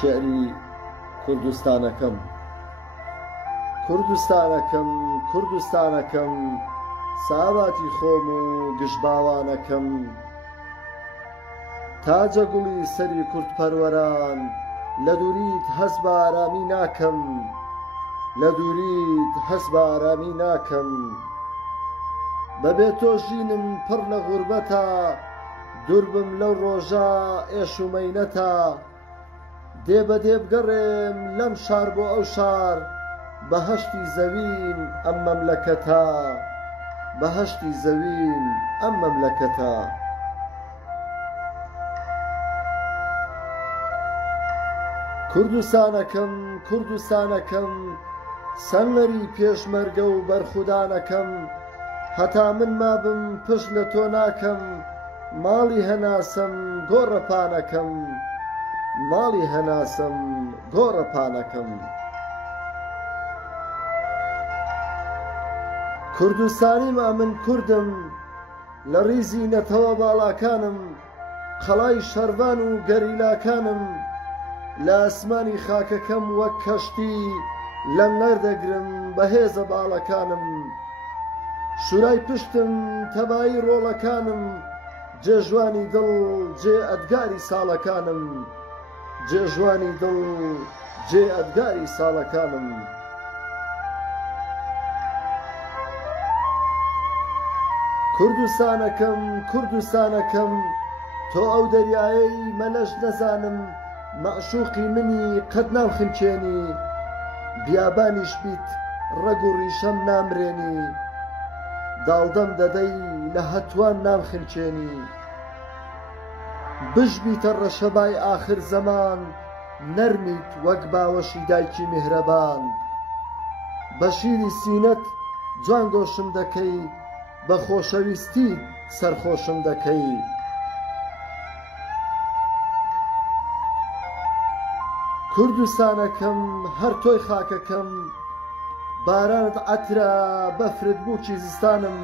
شعری کوردستانەکەم کوردستانەکەم کوردستانەکەم ساواتی خۆم و گشتباوانەکەم تاجە گوڵی سەری کوردپەروەران لە دووریت هەست بە ئارامی ناکەم لە دووریت هەست بە ئارامی ناکەم بەبێ تۆ ژینم پڕ لە غوربەتە دووربم لەو ڕۆژە ئێش و مەینەتە دێ بەدێ بگەڕێم لەم شار بۆ ئەو شار بەهەشتی زەوین ئەم مەملەکەتە بەهەشتی زەوین ئەم مەملەکەتە کوردستانەکەم کوردستانەکەم سەنگەری پێشمەرگە و بەرخودانەکەم هەتا من مابم پشت لە تۆ ناکەم ماڵی هەناسەم گۆڕەپانەکەم ماڵی هەناسەم گۆڕەپانەکەم کوردستانیم ئەمن کوردم لە ڕیزی نەتەوە باڵاکانم قەڵای شەروان و گەریلاکانم لە ئاسمانی خاکەکەم وەک کەشتی لەنگەر دەگرم بەهێزە باڵەکانم شورای پشتم تەبایی ڕۆڵەکانم جێژوانی دڵ جێ ئەدگاری ساڵەکانم جێژوانی دڵ جێ ئەدگاری ساڵەکانم کوردستانەکەم کوردستانەکەم تۆ ئەو دەریایەی مەلەش نەزانم مەعشوقی منی قەت نامخنچێنی بیابانیش بیت ڕەگ و ڕیشەم نامرێنی داڵدەم دەدەی لە هەتوان نامخنچێنی بژبیتە ڕەشەبای ئاخر زەمان نەرمیت وەک باوەشی دایکی میهرەبان بە شیری سینەت جوان گۆشم دەکەی بە خۆشەویستی سەرخۆشم دەکەی کوردستانەکەم هەر تۆی خاکەکەم بارانت عەترە بەفرت بووکی زستانم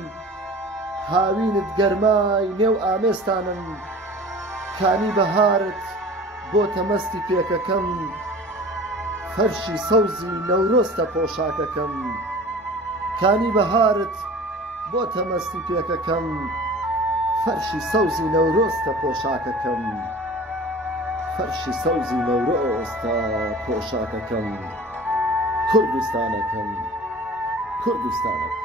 هاوینت گەرمای نێو ئامێستانم کانی بەهارت بۆ تەمەستی پێکەکەم فەرشی سەوزی نەورۆستە پۆشاکەکەم کانی بەهارت بۆ تەمەستی پێکەکەم فەرشی سەوزی نەورۆستە پۆشاکەکەم فەرشی سەوزی نەورۆستە پۆشاکەکەم کوردستانەکەم کوردستانەکەم